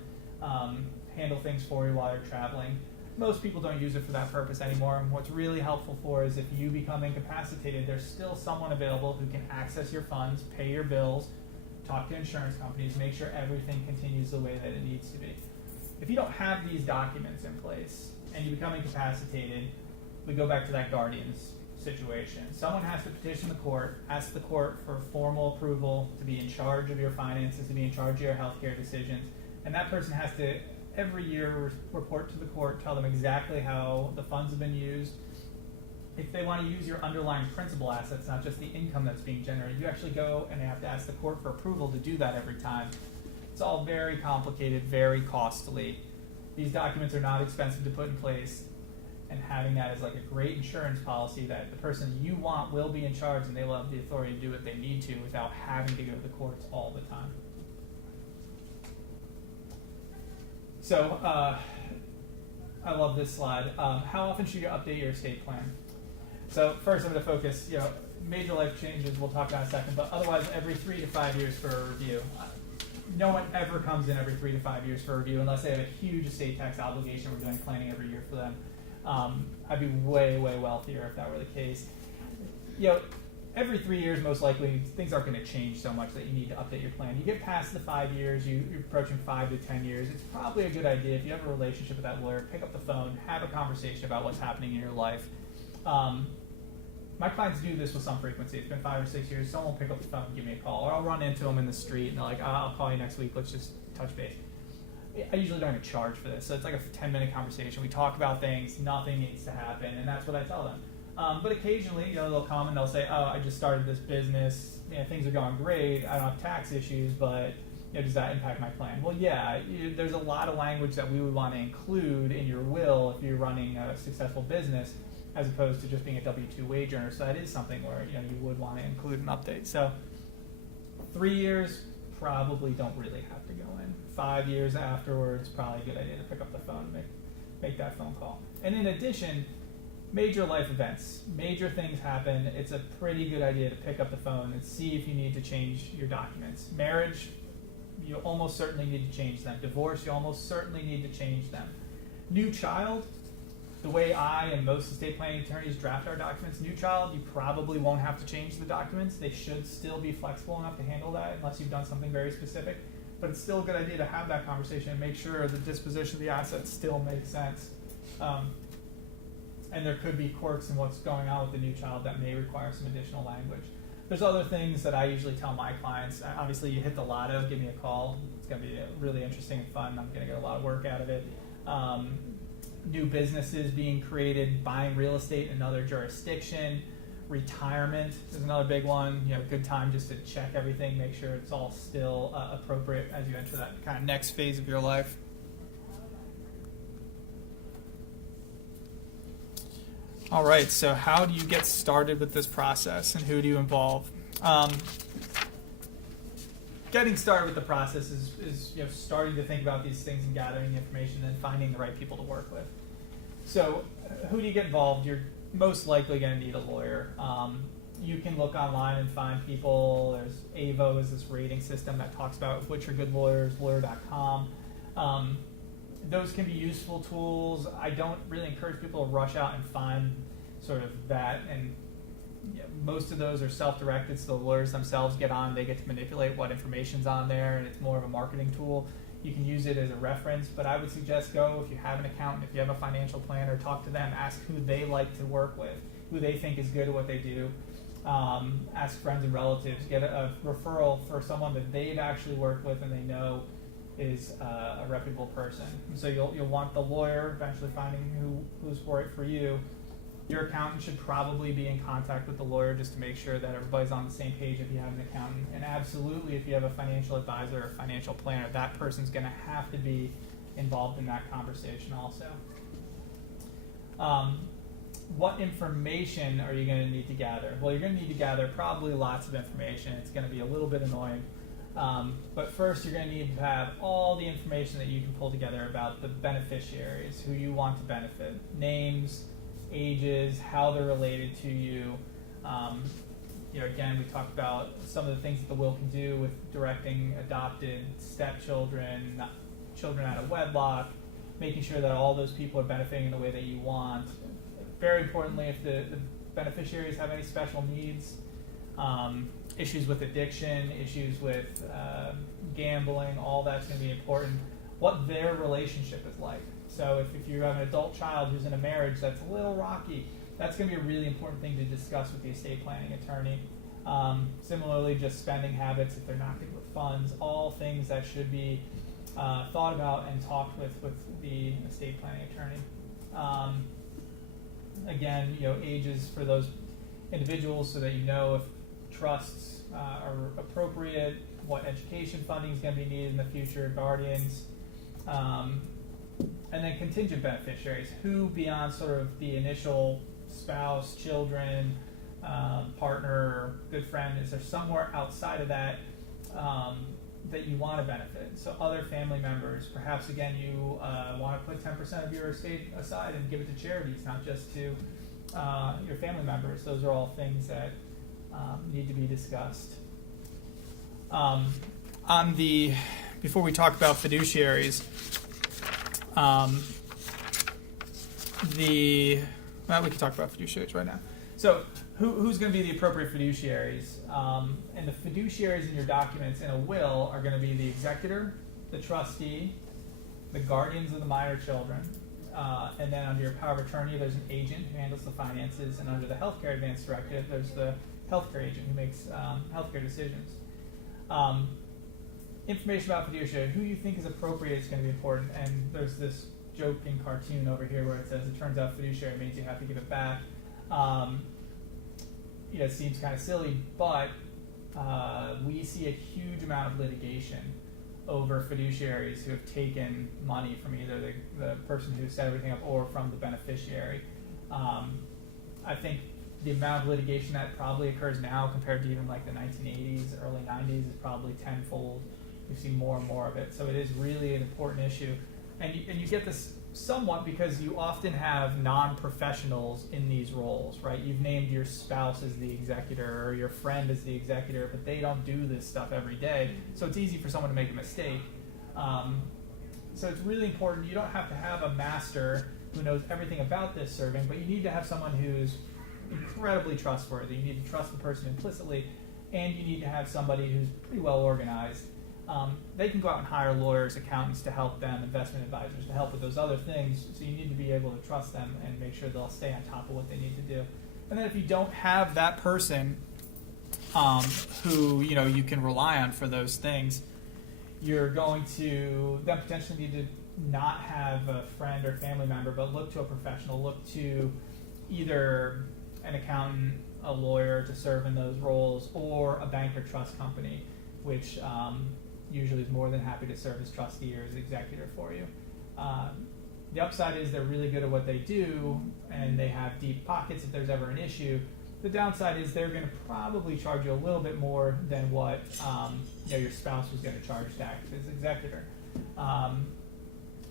handle things for you while you're traveling. Most people don't use it for that purpose anymore. What's really helpful for is if you become incapacitated, there's still someone available who can access your funds, pay your bills, talk to insurance companies, make sure everything continues the way that it needs to be. If you don't have these documents in place and you become incapacitated, we go back to that guardian's situation. Someone has to petition the court, ask the court for formal approval to be in charge of your finances, to be in charge of your healthcare decisions, and that person has to every year report to the court, tell them exactly how the funds have been used. if they want to use your underlying principal assets, not just the income that's being generated, you actually go and have to ask the court for approval to do that every time. It's all very complicated, very costly. These documents are not expensive to put in place, and having that as like a great insurance policy that the person you want will be in charge and they will have the authority to do what they need to without having to go to the courts all the time. So, I love this slide. How often should you update your estate plan? So first I'm going to focus, major life changes we'll talk about in a second, but otherwise every 3 to 5 years for a review. No one ever comes in every 3 to 5 years for a review unless they have a huge estate tax obligation. We're doing planning every year for them. I'd be way, way wealthier if that were the case. Every 3 years, most likely, things aren't going to change so much that you need to update your plan. You get past the 5 years, you're approaching 5 to 10 years, it's probably a good idea, if you have a relationship with that lawyer, pick up the phone, have a conversation about what's happening in your life. My clients do this with some frequency. It's been 5 or 6 years, someone will pick up the phone and give me a call, or I'll run into them in the street and they're like, I'll call you next week, let's just touch base. I usually don't even charge for this, so it's like a 10-minute conversation. We talk about things, nothing needs to happen, and that's what I tell them. But occasionally, they'll come and they'll say, oh, I just started this business, things are going great, I don't have tax issues, but does that impact my plan? Well, yeah, there's a lot of language that we would want to include in your will if you're running a successful business, as opposed to just being a W-2 wage earner. So that is something where you would want to include an update. So 3 years, probably don't really have to go in. 5 years afterwards, probably a good idea to pick up the phone and make that phone call. And in addition, major life events, major things happen, it's a pretty good idea to pick up the phone and see if you need to change your documents. Marriage, you almost certainly need to change them. Divorce, you almost certainly need to change them. New child, the way I and most estate planning attorneys draft our documents, new child, you probably won't have to change the documents. They should still be flexible enough to handle that unless you've done something very specific. But it's still a good idea to have that conversation and make sure the disposition of the assets still makes sense. And there could be quirks in what's going on with the new child that may require some additional language. There's other things that I usually tell my clients. Obviously, you hit the lotto, give me a call. It's going to be really interesting and fun. I'm going to get a lot of work out of it. New businesses being created, buying real estate in another jurisdiction, retirement is another big one. Good time just to check everything, make sure it's all still appropriate as you enter that kind of next phase of your life. All right, so how do you get started with this process and who do you involve? Getting started with the process is starting to think about these things and gathering the information and finding the right people to work with. So who do you get involved? You're most likely going to need a lawyer. You can look online and find people. There's AVO is this rating system that talks about which are good lawyers, lawyer.com. Those can be useful tools. I don't really encourage people to rush out and find sort of that, and most of those are self-directed, so the lawyers themselves get on, they get to manipulate what information's on there, and it's more of a marketing tool. You can use it as a reference, but I would suggest go, if you have an accountant, if you have a financial planner, talk to them, ask who they like to work with, who they think is good at what they do. Ask friends and relatives, get a referral for someone that they've actually worked with and they know is a reputable person. So you'll want the lawyer, eventually finding who's for it for you. Your accountant should probably be in contact with the lawyer just to make sure that everybody's on the same page if you have an accountant. And absolutely, if you have a financial advisor or financial planner, that person's going to have to be involved in that conversation also. What information are you going to need to gather? Well, you're going to need to gather probably lots of information. It's going to be a little bit annoying. But first, you're going to need to have all the information that you can pull together about the beneficiaries, who you want to benefit, names, ages, how they're related to you. Again, we talked about some of the things that the will can do with directing adopted stepchildren, children out of wedlock, making sure that all those people are benefiting in the way that you want. Very importantly, if the beneficiaries have any special needs, issues with addiction, issues with gambling, all that's going to be important. What their relationship is like. So if you have an adult child who's in a marriage that's a little rocky, that's going to be a really important thing to discuss with the estate planning attorney. Similarly, just spending habits, if they're not good with funds, all things that should be thought about and talked with the estate planning attorney. Again, ages for those individuals so that you know if trusts are appropriate, what education funding is going to be needed in the future, guardians, and then contingent beneficiaries, who beyond sort of the initial spouse, children, partner, good friend, is there somewhere outside of that that you want to benefit? So other family members, perhaps again you want to put 10% of your estate aside and give it to charities, not just to your family members. Those are all things that need to be discussed. Before we talk about fiduciaries, we can talk about fiduciaries right now. So who's going to be the appropriate fiduciaries? And the fiduciaries in your documents in a will are going to be the executor, the trustee, the guardians of the minor children, and then under your power of attorney, there's an agent who handles the finances, and under the Healthcare Advance Directive, there's the healthcare agent who makes healthcare decisions. Information about fiduciary, who you think is appropriate is going to be important, and there's this joking cartoon over here where it says, it turns out fiduciary means you have to give it back. It seems kind of silly, but we see a huge amount of litigation over fiduciaries who have taken money from either the person who set everything up or from the beneficiary. I think the amount of litigation that probably occurs now compared to even like the 1980s, early 90s is probably tenfold. We've seen more and more of it. So it is really an important issue. And you get this somewhat because you often have non-professionals in these roles, right? You've named your spouse as the executor or your friend as the executor, but they don't do this stuff every day. So it's easy for someone to make a mistake. So it's really important. You don't have to have a master who knows everything about this serving, but you need to have someone who's incredibly trustworthy. You need to trust the person implicitly, and you need to have somebody who's pretty well organized. They can go out and hire lawyers, accountants to help them, investment advisors to help with those other things, so you need to be able to trust them and make sure they'll stay on top of what they need to do. And then if you don't have that person who you can rely on for those things, you're going to then potentially need to not have a friend or family member, but look to a professional, look to either an accountant, a lawyer to serve in those roles, or a bank or trust company, which usually is more than happy to serve as trustee or as executor for you. The upside is they're really good at what they do, and they have deep pockets if there's ever an issue. The downside is they're going to probably charge you a little bit more than what your spouse was going to charge to act as executor.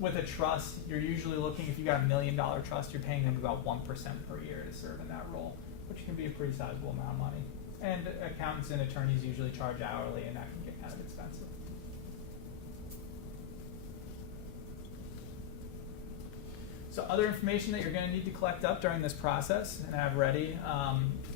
With a trust, you're usually looking, if you got $1 million trust, you're paying them about 1% per year to serve in that role, which can be a pretty sizable amount of money. And accountants and attorneys usually charge hourly, and that can get kind of expensive. So other information that you're going to need to collect up during this process and have ready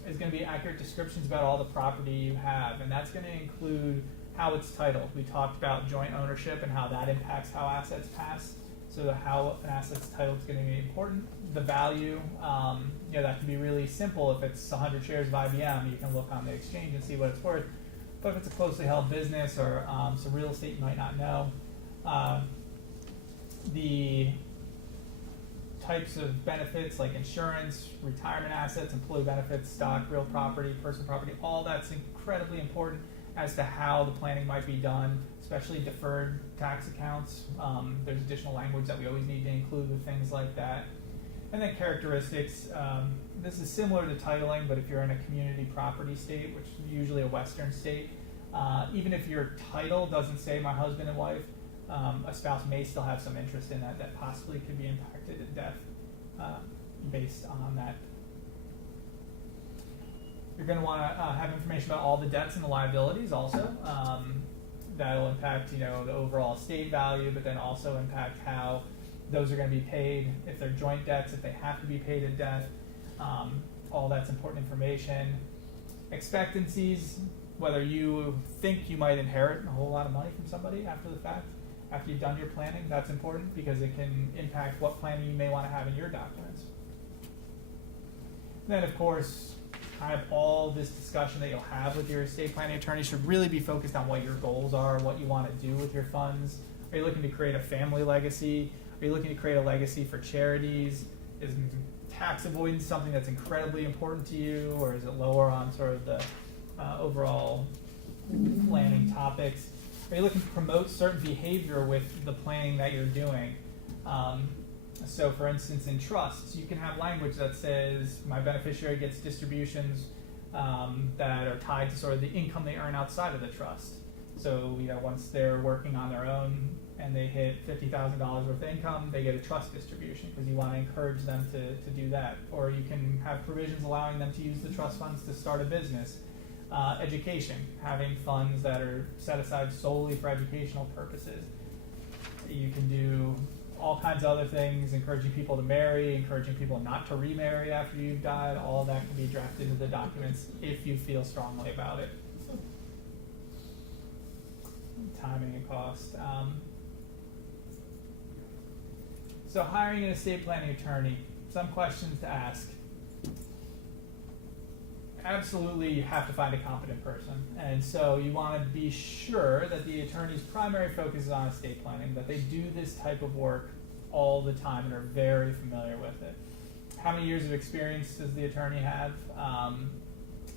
is going to be accurate descriptions about all the property you have, and that's going to include how it's titled. We talked about joint ownership and how that impacts how assets pass. So how an asset's titled is going to be important. The value, that can be really simple. If it's 100 shares of IBM, you can look on the exchange and see what it's worth. But if it's a closely held business or some real estate you might not know, the types of benefits like insurance, retirement assets, employee benefits, stock, real property, personal property, all that's incredibly important as to how the planning might be done, especially deferred tax accounts. There's additional language that we always need to include with things like that. And then characteristics. This is similar to titling, but if you're in a community property state, which is usually a Western state, even if your title doesn't say my husband and wife, a spouse may still have some interest in that possibly could be impacted at death based on that. You're going to want to have information about all the debts and the liabilities also. That'll impact the overall estate value, but then also impact how those are going to be paid, if they're joint debts, if they have to be paid at death. All that's important information. Expectancies, whether you think you might inherit a whole lot of money from somebody after the fact, after you've done your planning, that's important because it can impact what planning you may want to have in your documents. Then, of course, kind of all this discussion that you'll have with your estate planning attorney should really be focused on what your goals are, what you want to do with your funds. Are you looking to create a family legacy? Are you looking to create a legacy for charities? Is tax avoidance something that's incredibly important to you, or is it lower on sort of the overall planning topics? Are you looking to promote certain behavior with the planning that you're doing? So for instance, in trusts, you can have language that says my beneficiary gets distributions that are tied to sort of the income they earn outside of the trust. So once they're working on their own and they hit $50,000 worth of income, they get a trust distribution because you want to encourage them to do that. Or you can have provisions allowing them to use the trust funds to start a business. Education, having funds that are set aside solely for educational purposes. You can do all kinds of other things, encouraging people to marry, encouraging people not to remarry after you've died. All of that can be drafted into the documents if you feel strongly about it. Timing and cost. So hiring an estate planning attorney, some questions to ask. Absolutely, you have to find a competent person. And so you want to be sure that the attorney's primary focus is on estate planning, that they do this type of work all the time and are very familiar with it. How many years of experience does the attorney have?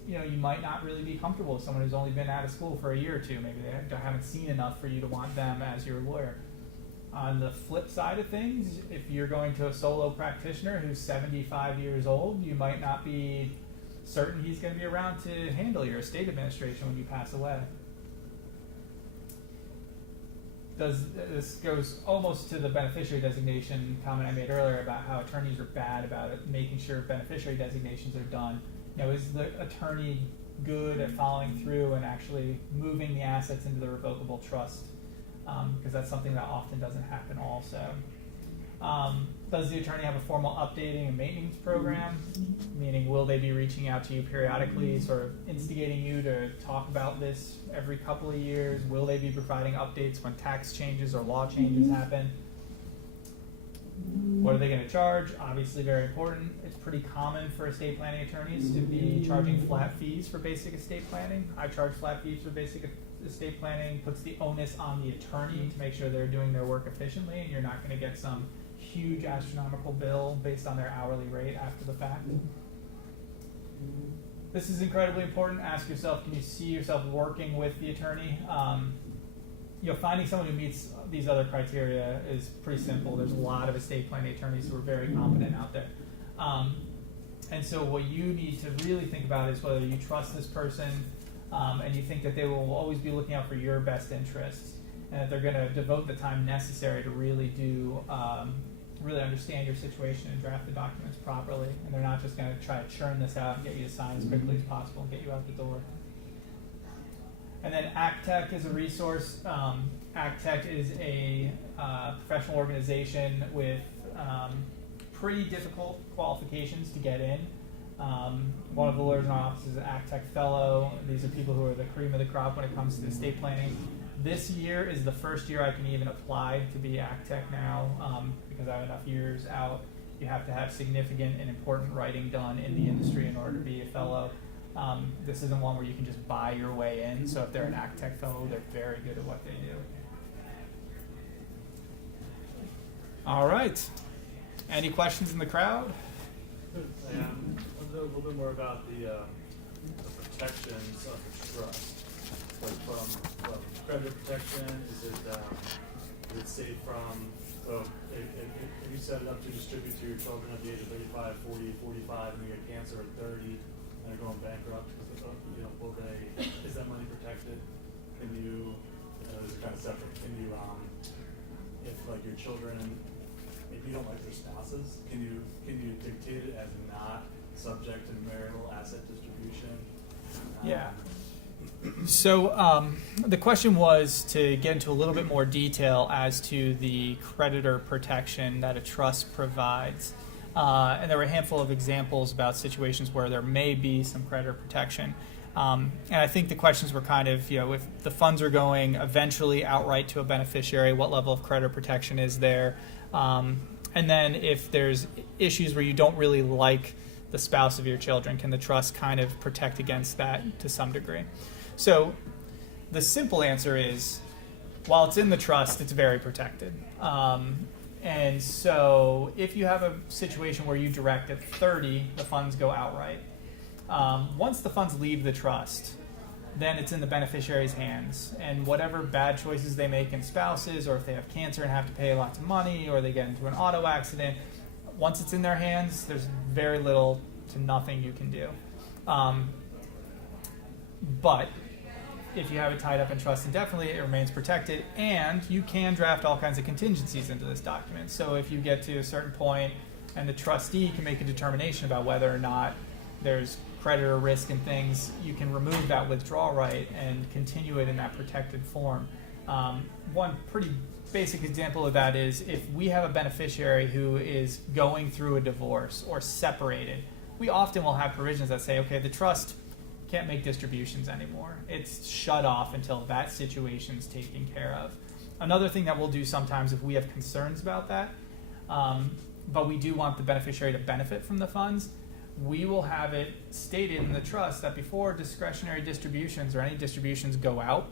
You might not really be comfortable with someone who's only been out of school for a year or two. Maybe they haven't seen enough for you to want them as your lawyer. On the flip side of things, if you're going to a solo practitioner who's 75 years old, you might not be certain he's going to be around to handle your estate administration when you pass away. This goes almost to the beneficiary designation comment I made earlier about how attorneys are bad about it, making sure beneficiary designations are done. Is the attorney good at following through and actually moving the assets into the revocable trust? Because that's something that often doesn't happen also. Does the attorney have a formal updating and maintenance program? Meaning, will they be reaching out to you periodically, sort of instigating you to talk about this every couple of years? Will they be providing updates when tax changes or law changes happen? What are they going to charge? Obviously very important. It's pretty common for estate planning attorneys to be charging flat fees for basic estate planning. I charge flat fees for basic estate planning, puts the onus on the attorney to make sure they're doing their work efficiently, and you're not going to get some huge astronomical bill based on their hourly rate after the fact. This is incredibly important. Ask yourself, can you see yourself working with the attorney? Finding someone who meets these other criteria is pretty simple. There's a lot of estate planning attorneys who are very competent out there. And so what you need to really think about is whether you trust this person and you think that they will always be looking out for your best interests, and that they're going to devote the time necessary to really really understand your situation and draft the documents properly, and they're not just going to try to churn this out and get you to sign as quickly as possible and get you out the door. And then ACTEC is a resource. ACTEC is a professional organization with pretty difficult qualifications to get in. One of the lawyers in our office is an ACTEC fellow. These are people who are the cream of the crop when it comes to estate planning. This year is the first year I can even apply to be ACTEC now because I have enough years out. You have to have significant and important writing done in the industry in order to be a fellow. This isn't one where you can just buy your way in. So if they're an ACTEC fellow, they're very good at what they do. All right. Any questions in the crowd? A little bit more about the protections of the trust. Like from credit protection, is it safe from, so if you set it up to distribute to your children at the age of 35, 40, 45, and you get cancer at 30, and they're going bankrupt, is that money protected? Can you, this is kind of separate, can you, if like your children, if you don't like their spouses, can you dictate it as not subject to marital asset distribution? Yeah. So the question was to get into a little bit more detail as to the creditor protection that a trust provides. And there were a handful of examples about situations where there may be some creditor protection. And I think the questions were kind of, if the funds are going eventually outright to a beneficiary, what level of creditor protection is there? And then if there's issues where you don't really like the spouse of your children, can the trust kind of protect against that to some degree? So the simple answer is, while it's in the trust, it's very protected. And so if you have a situation where you direct at 30, the funds go outright. Once the funds leave the trust, then it's in the beneficiary's hands. And whatever bad choices they make in spouses, or if they have cancer and have to pay lots of money, or they get into an auto accident, once it's in their hands, there's very little to nothing you can do. But if you have it tied up in trust indefinitely, it remains protected, and you can draft all kinds of contingencies into this document. So if you get to a certain point and the trustee can make a determination about whether or not there's creditor risk and things, you can remove that withdrawal right and continue it in that protected form. One pretty basic example of that is if we have a beneficiary who is going through a divorce or separated, we often will have provisions that say, okay, the trust can't make distributions anymore. It's shut off until that situation's taken care of. Another thing that we'll do sometimes if we have concerns about that, but we do want the beneficiary to benefit from the funds, we will have it stated in the trust that before discretionary distributions or any distributions go out,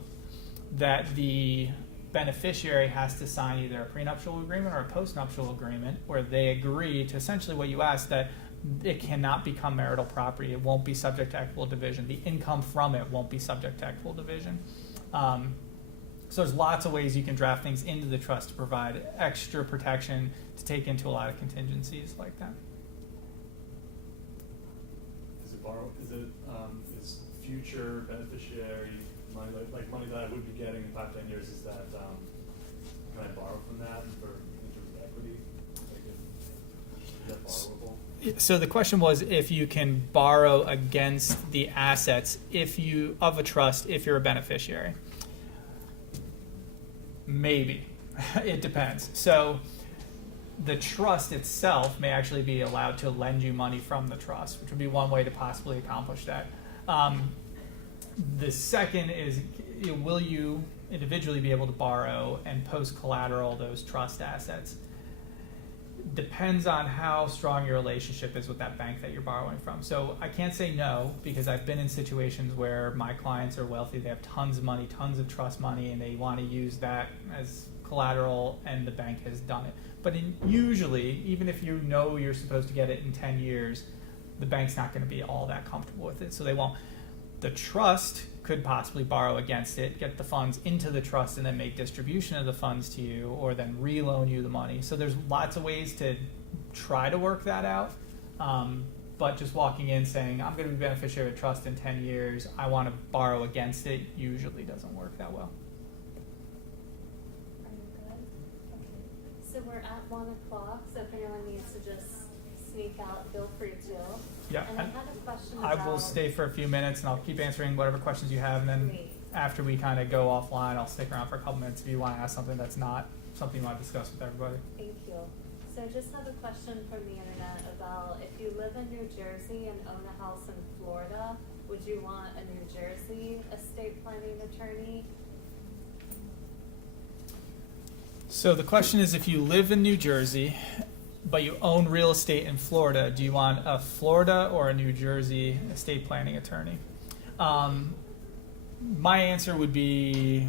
that the beneficiary has to sign either a prenuptial agreement or a postnuptial agreement where they agree to essentially what you asked, that it cannot become marital property. It won't be subject to equitable division. The income from it won't be subject to equitable division. So there's lots of ways you can draft things into the trust to provide extra protection to take into a lot of contingencies like that. Is future beneficiary money, like money that I would be getting in 5-10 years, is that, can I borrow from that for, in terms of equity? Is that borrowable? So the question was if you can borrow against the assets of a trust if you're a beneficiary. Maybe. It depends. So the trust itself may actually be allowed to lend you money from the trust, which would be one way to possibly accomplish that. The second is, will you individually be able to borrow and post collateral those trust assets? Depends on how strong your relationship is with that bank that you're borrowing from. So I can't say no, because I've been in situations where my clients are wealthy, they have tons of money, tons of trust money, and they want to use that as collateral, and the bank has done it. But usually, even if you know you're supposed to get it in 10 years, the bank's not going to be all that comfortable with it, so they won't. The trust could possibly borrow against it, get the funds into the trust, and then make distribution of the funds to you, or then reloan you the money. So there's lots of ways to try to work that out. But just walking in saying, I'm going to be beneficiary of a trust in 10 years, I want to borrow against it, usually doesn't work that well. Are you good? Okay. So we're at 1 o'clock, so if anyone needs to just sneak out, feel free to. Yeah, And I had a question I about... will stay for a few minutes and I'll keep answering whatever questions you have, and then Great. after we kind of go offline, I'll stick around for a couple minutes if you want to ask something that's not something you want to discuss with everybody. Thank you. So I just have a question from the internet about if you live in New Jersey and own a house in Florida, would you want a New Jersey estate planning attorney? So the question is, if you live in New Jersey, but you own real estate in Florida, do you want a Florida or a New Jersey estate planning attorney? My answer would be,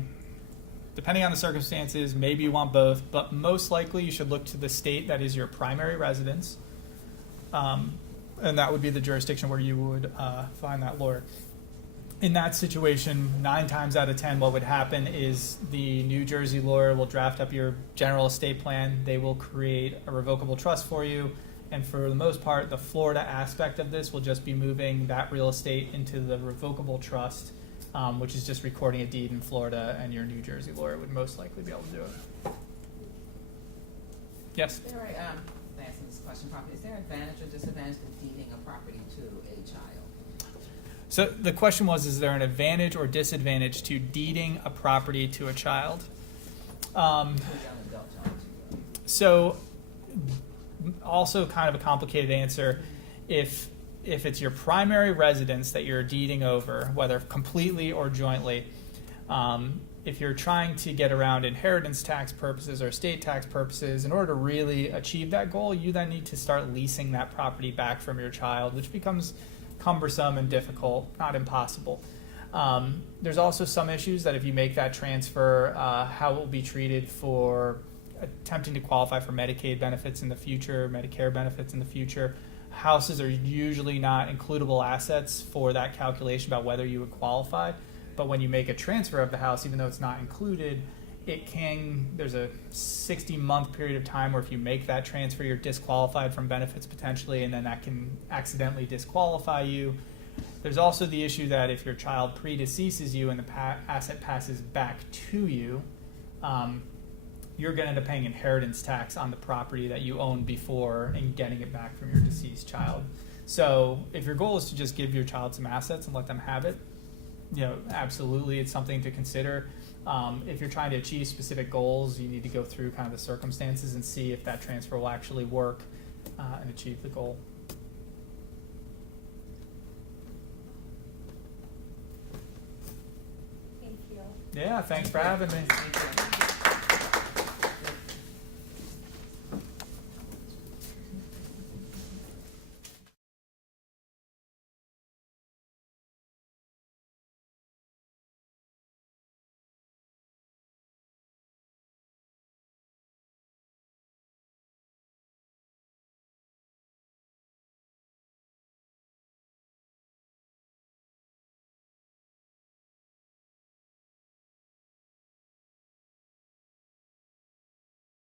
depending on the circumstances, maybe you want both, but most likely you should look to the state that is your primary residence, and that would be the jurisdiction where you would find that lawyer. In that situation, 9 times out of 10, what would happen is the New Jersey lawyer will draft up your general estate plan. They will create a revocable trust for you. And for the most part, the Florida aspect of this will just be moving that real estate into the revocable trust, which is just recording a deed in Florida, and your New Jersey lawyer would most likely be able to do it. Yes? Is there answering this question properly, is there advantage or disadvantage to deeding a property to a child? So the question was, is there an advantage or disadvantage to deeding a property to a child? To a young adult child. So also kind of a complicated answer. If it's your primary residence that you're deeding over, whether completely or jointly, if you're trying to get around inheritance tax purposes or estate tax purposes, in order to really achieve that goal, you then need to start leasing that property back from your child, which becomes cumbersome and difficult, not impossible. There's also some issues that if you make that transfer, how it will be treated for attempting to qualify for Medicaid benefits in the future, Medicare benefits in the future, houses are usually not includable assets for that calculation about whether you would qualify. But when you make a transfer of the house, even though it's not included, there's a 60-month period of time where if you make that transfer, you're disqualified from benefits potentially, and then that can accidentally disqualify you. There's also the issue that if your child predeceases you and the asset passes back to you, you're going to end up paying inheritance tax on the property that you owned before and getting it back from your deceased child. So if your goal is to just give your child some assets and let them have it, absolutely, it's something to consider. If you're trying to achieve specific goals, you need to go through kind of the circumstances and see if that transfer will actually work and achieve the goal. Thank you. Yeah, thanks for having me. Thank you.